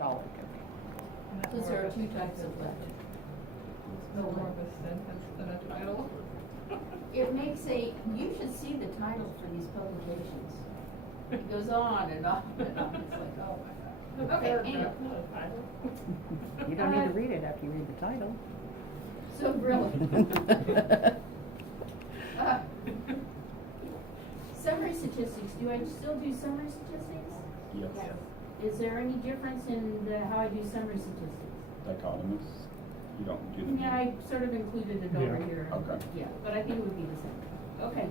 all it could be. Because there are two types of letter. No more of a sentence than a title. It makes you should see the title for these publications. It goes on and on and on. It's like, oh my God. Okay, anyway. Not a title. You don't need to read it after you read the title. So really. Summary statistics, do I still do summary statistics? Yes. Is there any difference in how I do summary statistics? Dichotomous. You don't do them. Yeah, I sort of included it over Yeah. here. Okay. Yeah, but I think it would be the same. Okay,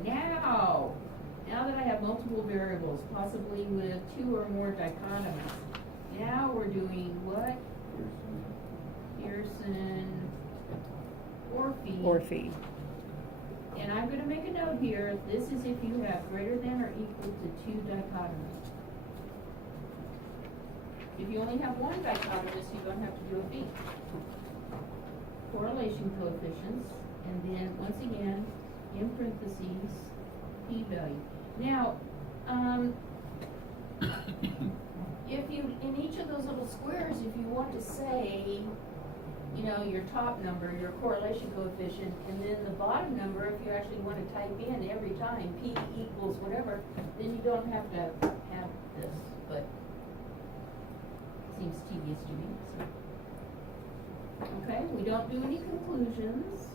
now that I have multiple variables, possibly with two or more dichotomies, now we're doing what? Pearson or phi. And I'm gonna make a note here, this is if you have greater than or equal to two dichotomies. If you only have one dichotomous, you don't have to do a phi. Correlation coefficients, and then, once again, in parentheses, p-value. Now, if you, in each of those little squares, if you want to say, you know, your top number, your correlation coefficient, and then the bottom number, if you actually want to type in every time, p equals whatever, then you don't have to have this, but it seems tedious to me, so. Okay, we don't do any conclusions.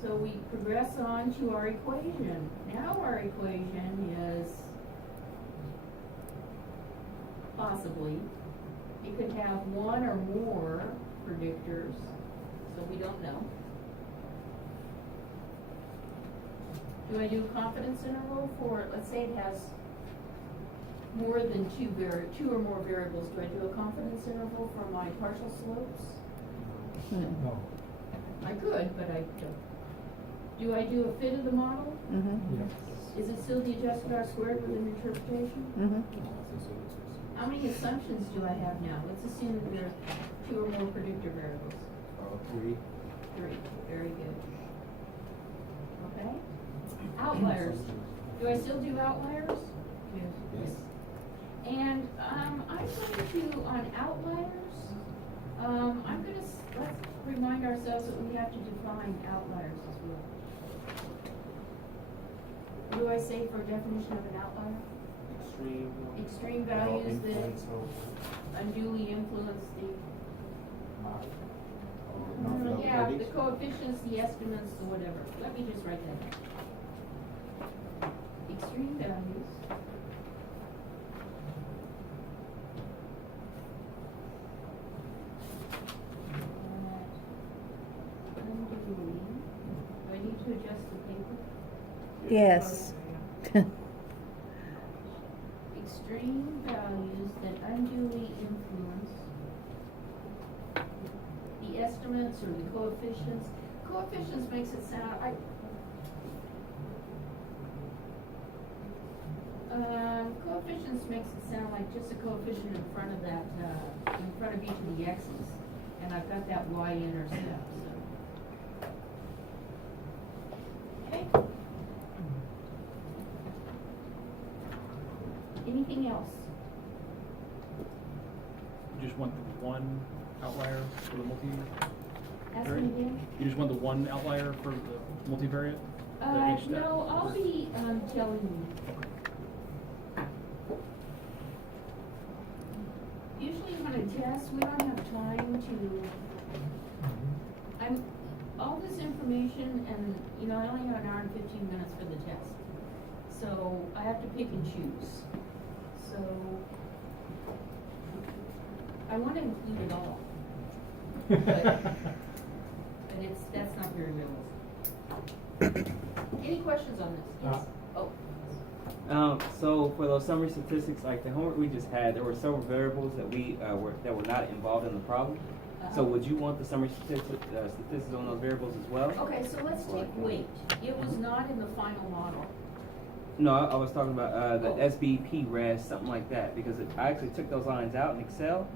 So we progress on to our equation. Now our equation is possibly, it could have one or more predictors, so we don't know. Do I do a confidence interval for, let's say it has more than two or more variables? Do I do a confidence interval for my partial slopes? No. I could, but I don't. Do I do a fit of the model? Yeah. Is it still the adjusted R squared with an interpretation? How many assumptions do I have now? Let's assume that there are two or more predictor variables. 3. 3, very good. Okay. Outliers. Do I still do outliers? Yes. And I'm going to, on outliers, let's remind ourselves that we have to define outliers as well. What do I say for definition of an outlier? Extreme values that unduly influence the, yeah, the coefficients, the estimates, or whatever. Let me just write that down. Extreme values. Unduly. Do I need to adjust the paper? Yes. Extreme values that unduly influence the estimates or the coefficients. Coefficients makes it sound, coefficients makes it sound like just a coefficient in front of that, in front of each of the x's. And I've got that y-intercept, so. Okay. Anything else? You just want the one outlier for the Ask me again? You just want the one outlier for the multivariate? The H step? No, I'll be, telling you. Usually when I test, we don't have time to, all this information and, you know, I only have an hour and 15 minutes for the test. So I have to pick and choose. So I want to include it all. But that's not very realistic. Any questions on this? Yes. So for those summary statistics, like the homework we just had, there were several variables that were not involved in the problem. So would you want the summary statistics on those variables as well? Okay, so let's take weight. It was not in the final model. No, I was talking about the SBP res, something like that, because I actually took those lines out in Excel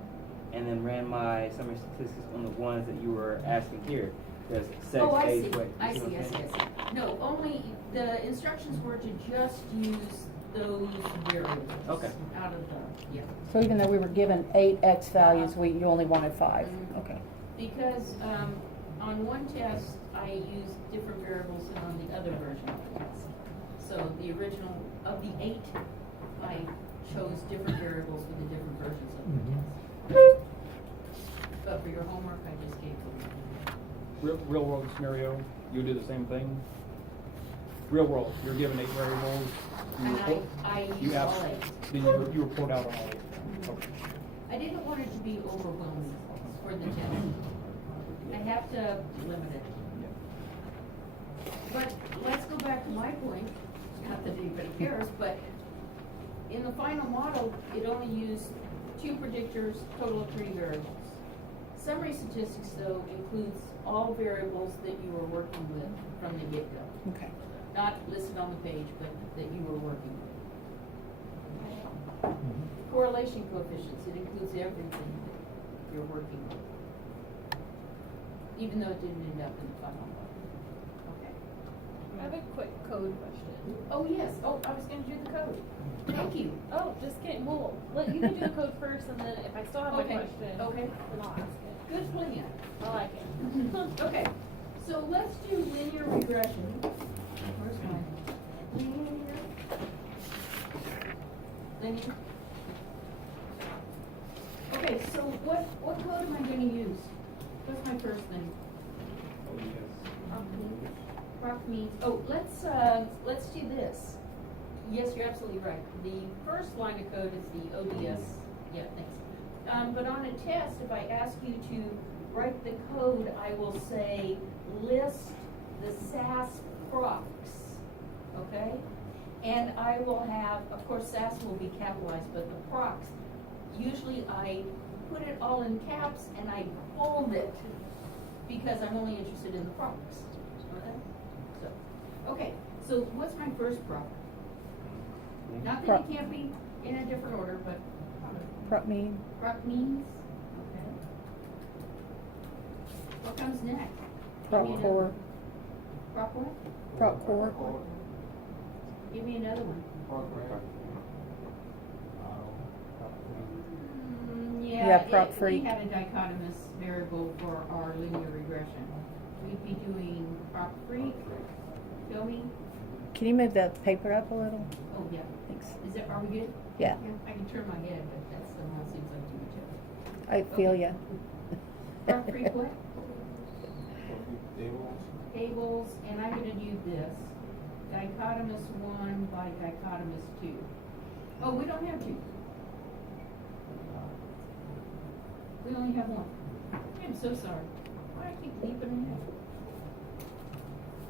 and then ran my summary statistics on the ones that you were asking here. There's sex, age, weight. I see. No, only the instructions were to just use those variables. Okay. Out of the, yeah. So even though we were given 8 X values, you only wanted 5, Mhm. okay. Because, on one test, I used different variables than on the other version of the test. So the original, of the 8, I chose different variables for the different versions of the test. But for your homework, I just gave them. Real world scenario, you do the same thing? Real world, you're given 8 variables. You And report- I you used have- all 8. Then you report out on all 8. Okay. I didn't want it to be overwhelming for the test. I have to limit it. But let's go back to my point, not that anybody cares, but in the final model, it only used 2 predictors, total of 3 variables. Summary statistics, though, includes all variables that you were working with from the get-go. Okay. Not listed on the page, but that you were working with. Correlation coefficients, it includes everything that you're working with. Even though it didn't end up in the final model. Okay. I have a quick code question. Oh, yes, oh, I was gonna do the code. Thank you. Oh, just kidding. Well, you can do the code first, and then if I still have Okay, a question, okay. then I'll ask it. Good plan. I like it. Okay, so let's do linear regression. Where's mine? Linear. Okay, so what code am I gonna use? What's my first thing? Oh, yes. Proc means, let's do this. Yes, you're absolutely right. The first line of code is the ODS. Yeah, thanks. But on a test, if I ask you to write the code, I will say list the SAS procs, okay? And I will have, of course, SAS will be capitalized, but the procs, usually I put it all in caps and I bold it because I'm only interested in the procs, okay? Okay, so what's my first proc? Not that Proc. it can't be in a different order, but Prop mean, proc means, okay. What comes next? prop Give me core, another- Proc what? prop core, Give me another one. Yeah, Yeah, prop we freak. had a dichotomous variable for our linear regression. We'd be doing prop freak, show me, Can you move that paper up a little? oh, yeah. Thanks. Is it, are we good? Yeah, I can turn my head, but that somehow seems like too much effort. I feel Okay. ya. Prop freak what? Tables, and I'm gonna do this, dichotomous 1 by dichotomous 2. Oh, we don't have 2. We only have 1. I'm so sorry. Why I keep leaping ahead?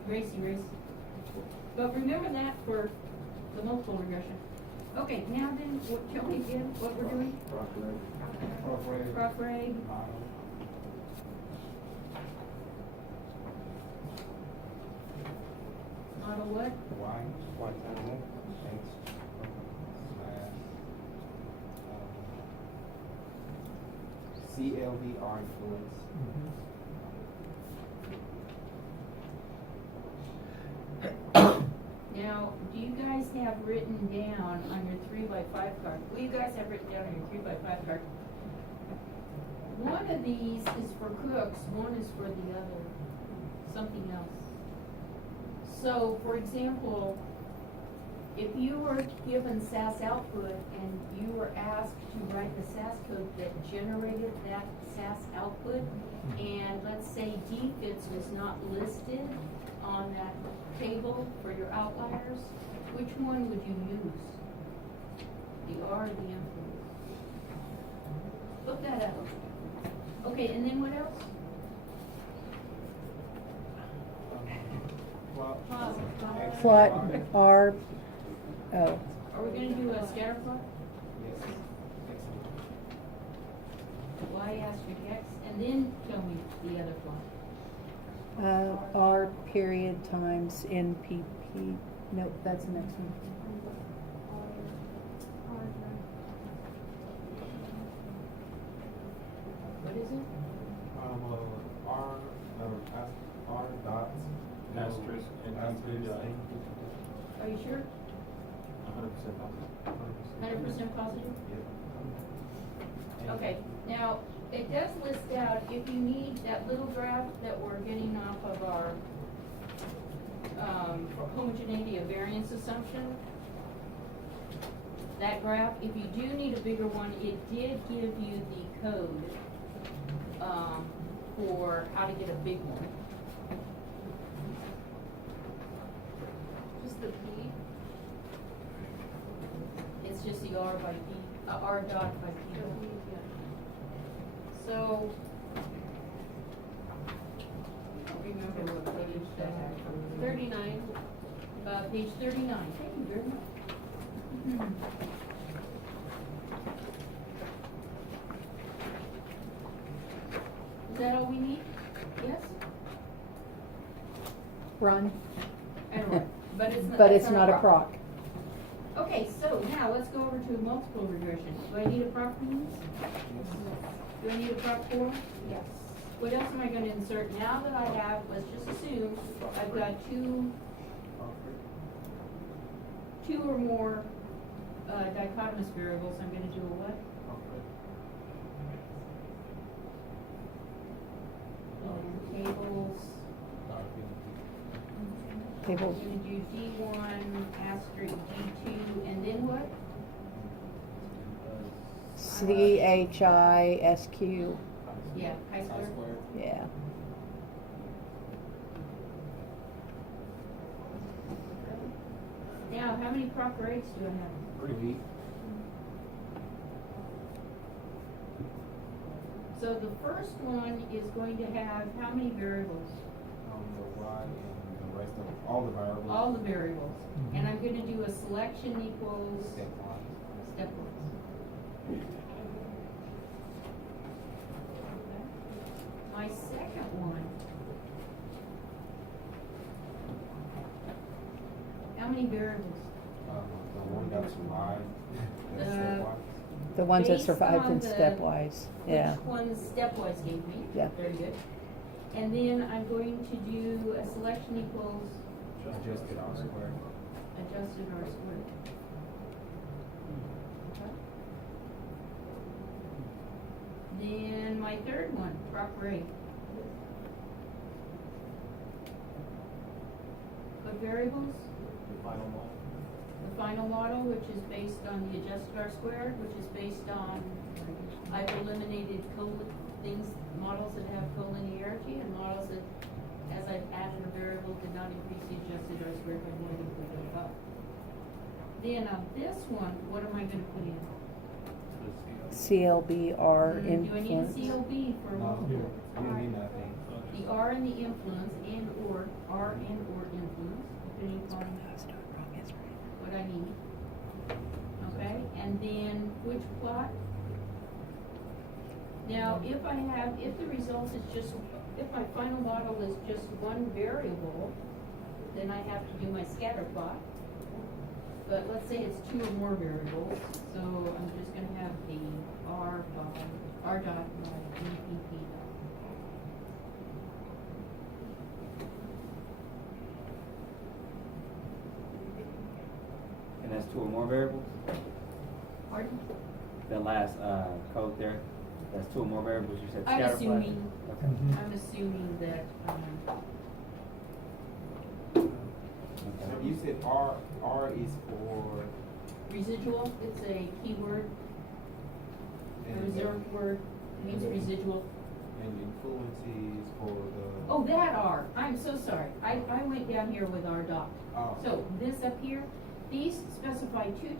Racy. But remember that for the multiple regression. Okay, now then, tell me again what we're doing? Proc reg. Model what? CLVR influence. Now, do you guys have written down on your 3x5 card? Well, you guys have written down on your 3x5 card. One of these is for Cooks, one is for the other, something else. So, for example, if you were given SAS output and you were asked to write the SAS code that generated that SAS output, and let's say defits was not listed on that table for your outliers, which one would you use? The R or the influence? Look that up. Okay, and then what else? Plot R, oh, Are we gonna do a scatter plot? Y asterisk X, and then tell me the other plot. R period times NPP, nope, that's the next one. What is it? Asterisk and Are you sure? 100% positive. 100% positive? Yeah. Okay, now, it does list out, if you need that little graph that we're getting off of our, for homogeneity of variance assumption, that graph, if you do need a bigger one, it did give you the code, for how to get a big one. Just the P. It's just the R by P, R dot by P. So, I don't remember what page that had. 39. Page 39, thank you very much. Is that all we need? Yes? Run, I don't know, but it's not. but that's it's not a proc. Okay, so now let's go over to multiple regression. Do I need a proc for these? Do I need a proc for? Yes. What else am I gonna insert? Now that I have, let's just assume, I've got two or more dichotomous variables, I'm gonna do a what? And tables, Table, I'm gonna do D1, asterisk D2, and then what? CHISQ, Yeah, chi-square. yeah. Now, how many proc rates do I have? 3. So the first one is going to have how many variables? The Y and the rest of all the variables. All the variables. And I'm gonna do a selection equals Stepwise. stepwise. My second one. How many variables? The one that survived. The- Stepwise. The ones that Based survived on in the- stepwise, yeah. Which ones stepwise gave me? Yeah. Very good. And then I'm going to do a selection equals Adjusted R squared. adjusted R squared. Then my third one, proc rate. What variables? The final one. The final model, which is based on the adjusted R squared, which is based on, I've eliminated things, models that have collinearity and models that, as I've added a variable, did not increase the adjusted R squared by more than 0.05. Then on this one, what am I gonna put in? CLBR Do I need a influence. CLB for No, multiple? you don't need nothing. The R and the influence and or, R and or influence, depending upon what I need. Okay, and then which plot? Now, if the result is just, if my final model is just one variable, then I have to do my scatter plot. But let's say it's two or more variables, so I'm just gonna have the R dot by DPP dot. And that's two or more variables? Pardon? The last, code there, that's two or more variables, you said I'm scatter plot? assuming, Okay. Mhm. I'm assuming that, So you said R is for. residual, it's a keyword, a and- reserved word, means residual. And influence is for the. Oh, that R, I'm so sorry, I went down here with R dot. Oh. So this up here, these specify two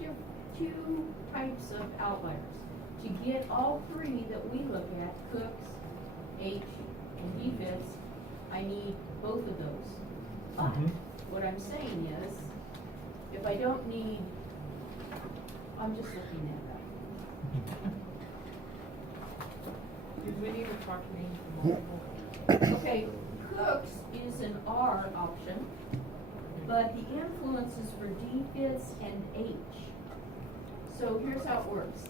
types of outliers. To get all three that we look at, Cook's, H, and defits, I need both of those. But Mhm. what I'm saying is, if I don't need, I'm just looking at that. Did we need a proc name for multiple? Okay, Cook's is an R option, but the influence is for defits and H. So here's how it works.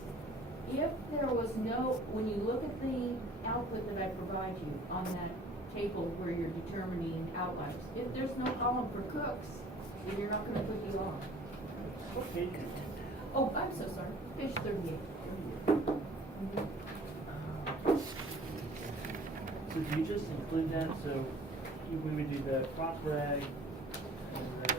If there was no, when you look at the output that I provide you on that table where you're determining outliers, if there's no column for Cook's, then you're not gonna put the R. What page? Oh, I'm so sorry, page 38. So do you just include that, so we would do the prop reg and the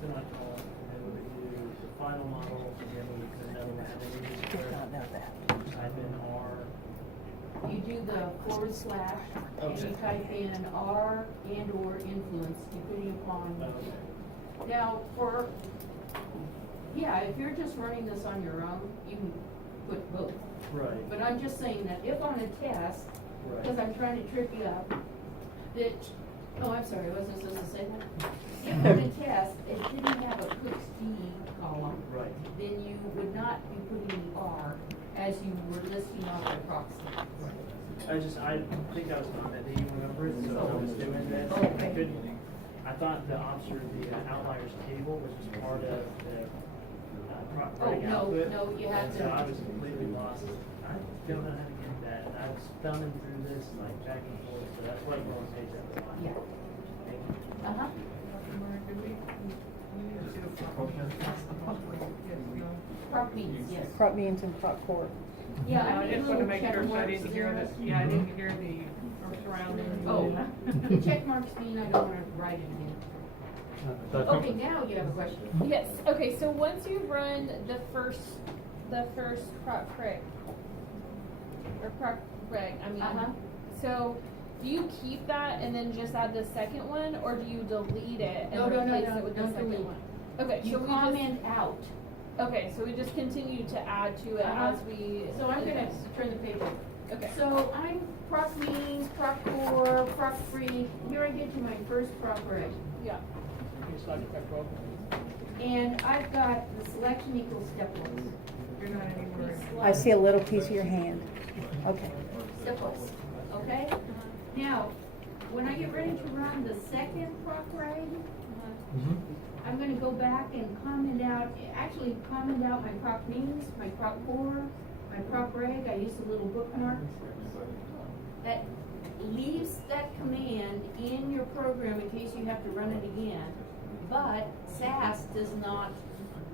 semicolon, and then we would do the final model, and then we would do another one, and then we just type in R. You do the forward slash, and you Okay. type in R and or influence, depending upon. Okay. Now, if you're just running this on your own, you can put both. Right. But I'm just saying that if on a test, because Right. I'm trying to trip you up, that, oh, I'm sorry, wasn't I supposed to say that? If on a test, it didn't have a Cook's D column, Right. then you would not be putting the R as you were listing off the proxy. I think I was not that, do you remember it, so I was doing this, I Okay. couldn't, I thought the outliers table was just part of the prop Oh, reg no, output. no, you have And to. so I was completely lost, I don't know how to get that, and I was thumbing through this like back and forth, so that's why we're on page that was on. Yeah. Thank you. Uh-huh. Mark, did we need to do a prop? Yes, no. Prop means, yes. Crop means and crop core. Yeah, No, I I made just wanted to little make check sure, so I marks didn't hear there. that, yeah, I didn't hear the surrounding. Oh, the check marks mean I don't wanna write it in. Okay, now you have a question. Yes. Okay. So once you run the first prop reg or prop reg, I mean, Uh-huh. so do you keep that and then just add the second one, or do you delete it and No, replace it with the don't second delete. one? Okay. You so we comment out. just okay. So we just continue to add to it Uh-huh. as we. So I'm gonna turn the page over. Okay. So I'm prop means, prop core, prop free. Here I get to my first prop reg. Yeah. And I've got the selection equals step one. You're not anywhere. I see a little piece of your hand. Okay. Step one, okay? Now, when I get ready to run the second prop reg, I'm gonna go back and comment out my prop means, my prop core, my prop reg. I use a little bookmark. That leaves that command in your program in case you have to run it again, but SAS does not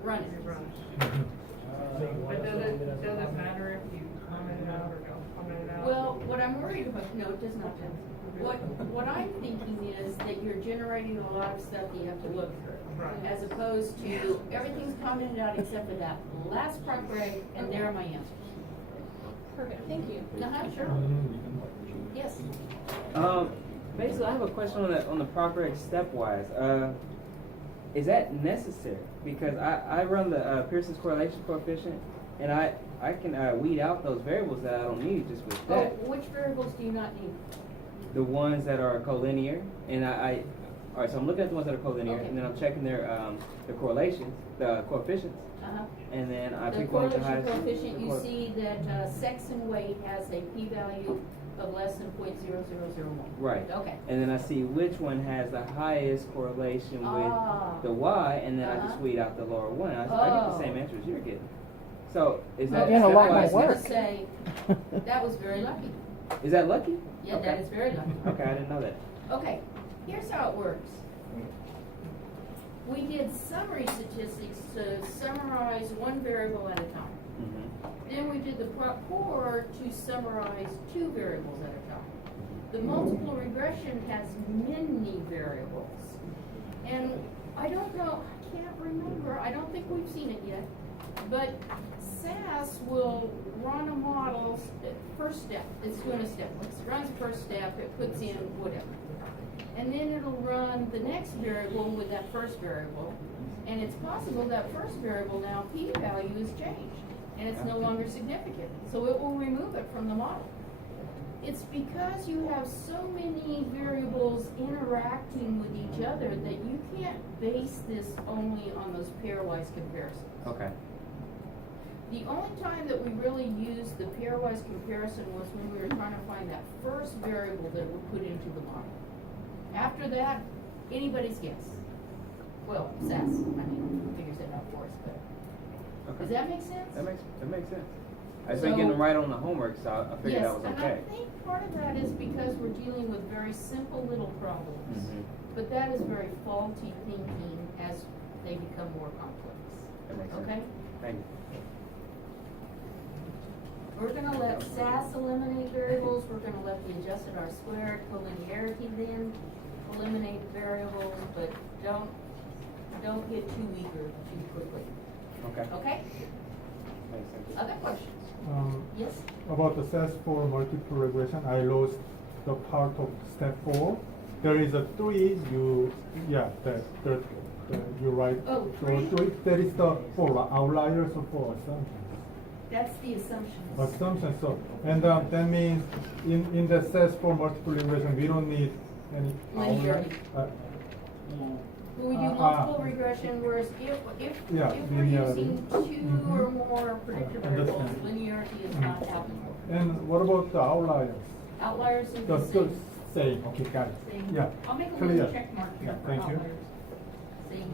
run it. But does it matter if you comment it out or don't comment it out? Well, what I'm worried about, no, it does not. What I'm thinking is that you're generating a lot of stuff that you have to look through. Right. As opposed to everything's commented out except for that last prop reg, and there are my answers. Perfect. Thank you. Uh-huh, sure. Yes. Basically, I have a question on the proper stepwise. Is that necessary? Because I run the Pearson's correlation coefficient, and I can weed out those variables that I don't need just with Oh, that. which variables do you not need? The ones that are collinear, and all right. So I'm looking at the ones that are collinear, Okay. and then I'm checking their correlations, the coefficients, Uh-huh. and then I The pick one with the correlation highest. coefficient, you see that sex and weight has a p-value of less than 0.0001. Right. Okay. And then I see which one has the highest correlation Ah. with the Y, and then I just Uh-huh. weed out the lower one. I get Oh. the same answers you're getting. So is You're that doing a lot I more was stepwise? gonna work. say, that was very lucky. Is that lucky? Yeah, Okay. that is very lucky. Okay, I didn't know that. Okay, here's how it works. We did summary statistics to summarize one variable at a time. Mm-hmm. Then we did the prop core to summarize two variables at a time. The multiple regression has many variables. And I don't know, I can't remember, I don't think we've seen it yet, but SAS will run a model, first step, it's doing a step, it runs the first step, it puts in whatever. And then it'll run the next variable with that first variable, and it's possible that first variable now, p-value is changed, and it's no longer significant, so it will remove it from the model. It's because you have so many variables interacting with each other that you can't base this only on those pairwise comparisons. Okay. The only time that we really used the pairwise comparison was when we were trying to find that first variable that we put into the model. After that, anybody's guess. Well, SAS, figures it out for us, but, Okay. does that make sense? That makes sense. I just So- been getting them right on the homework, so I figured that was Yes, and okay. I think part of that is because we're dealing with very simple little problems. Mhm. But that is very faulty thinking as they become more complex. That makes sense. Okay? Thank you. We're gonna let SAS eliminate variables, we're gonna let the adjusted R squared collinearity then eliminate variables, but don't get too eager too quickly. Okay. Okay? Makes sense. Other questions? Yes? About the SAS for multiple regression, I lost the part of step 4. There is a 3, you write. Oh, So 3? there is the 4 outliers or 4 assumptions. That's the assumptions. Assumptions, so, and that means in the SAS for multiple regression, we don't need any outlier. Linearity. When we do multiple regression, whereas if Yeah, we're linearity. using 2 or more predictor variables, Understand. linearity is not applicable. And what about the outliers? Outliers is The the same. same, okay, got it. Same. Yeah. I'll make a Clear. little check mark here Yeah, for thank you. outliers. Same.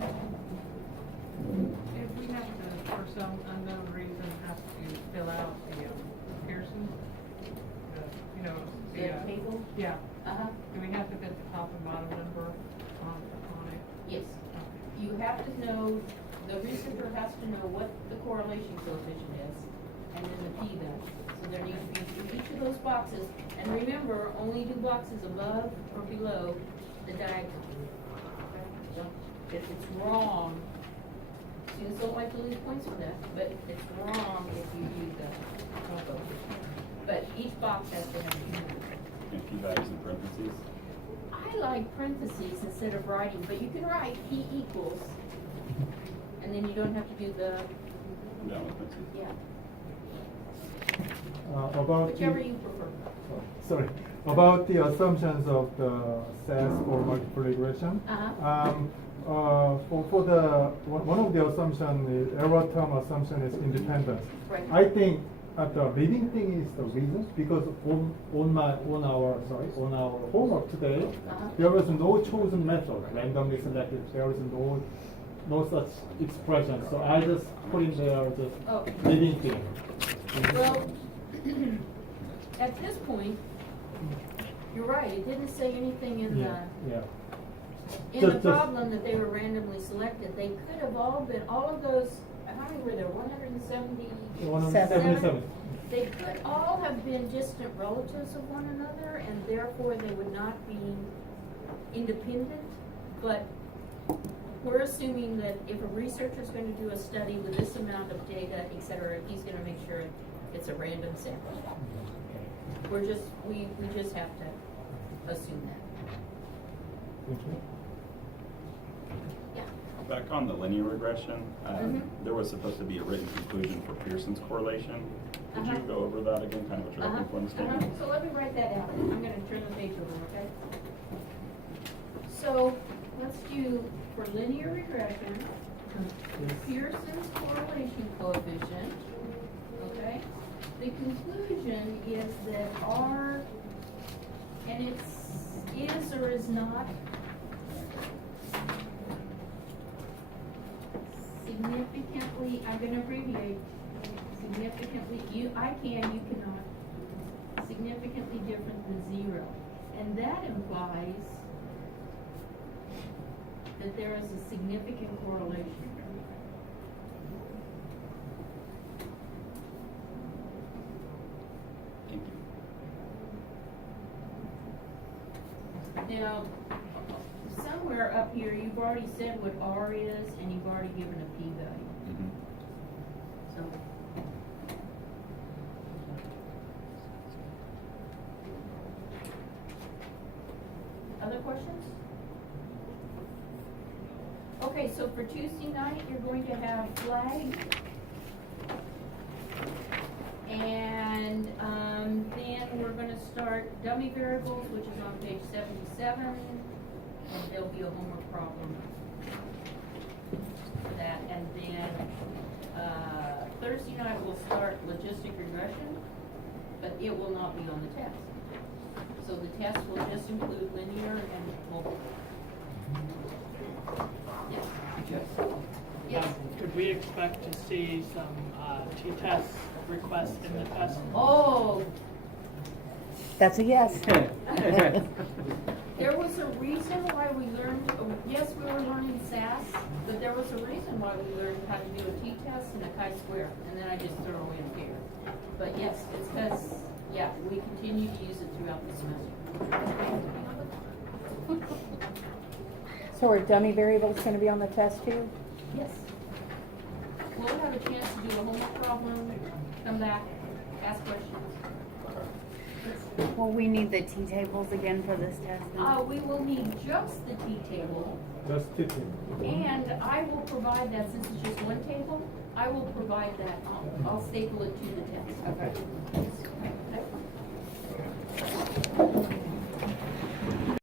Mhm. If we have to, for some unknown reason, have to fill out the Pearson, The table? yeah, Uh-huh. do we have to put the top and bottom number on it? Yes. Okay. You have to know, the researcher has to know what the correlation coefficient is, and then the p-value. So there needs to be for each of those boxes, and remember, only do boxes above or below the diagonal. Don't- If it's wrong, students don't like to lose points for that, but it's wrong if you do the combo. But each box has to have a p-value. And p-values in parentheses. I like parentheses instead of writing, but you can write P equals, and then you don't have to do the, I'm down with parentheses. yeah, About whichever the, you prefer. sorry, about the assumptions of the SAS for multiple regression. Uh-huh. For the one of the assumption, the error term assumption is independence. Right. I think the leading thing is the reason, because on our homework today, Uh-huh. there was no chosen method, randomly selected. There was no such expression. So I just put in there the Oh. leading thing. Well, at this point, you're right, it didn't say anything in Yeah, yeah. in the Just- problem that they were randomly selected. They could have all been, all of those, how many were there, 170? 177. They could all have been distant relatives of one another, and therefore they would not be independent. But we're assuming that if a researcher's going to do a study with this amount of data, et cetera, he's going to make sure it's a random sample. We just have to assume that. Thank you. Yeah. Back on the linear regression, Mhm. there was supposed to be a written conclusion for Pearson's correlation. Could you Uh-huh. go over that again, kind of what you're looking for in the statement? So let me write that out. I'm gonna turn the page over, okay? So, let's do, for linear regression, Pearson's correlation coefficient, okay? The conclusion is that R, and it's is or is not significantly, I'm gonna abbreviate, significantly, I can, you cannot, significantly different than 0. And that implies that there is a significant correlation. Thank you. Now, somewhere up here, you've already said what R is, and you've already given a p-value. Mhm. So. Other questions? Okay, so for Tuesday night, you're going to have flag. And then we're gonna start dummy variables, which is on page 77, and there'll be a homework problem for that. And then Thursday night, we'll start logistic regression, but it will not be on the test. So the test will just include linear and multiple. Yes. Yes. Could we expect to see some t-test requests in the test? Oh, That's a yes. There was a reason why we learned, yes, we were learning SAS, but there was a reason why we learned how to do a t-test and a chi-square, and then I just threw away the paper. But yes, it's because, yeah, we continue to use it throughout the semester. So are dummy variables gonna be on the test too? Yes. We'll have a chance to do a homework problem, come back, ask questions. Will we need the T-tables again for this test? then? We will need just the t-table. Just tipping. And I will provide that, since it's just one table, I will provide that, I'll staple it to the test. Okay. Okay.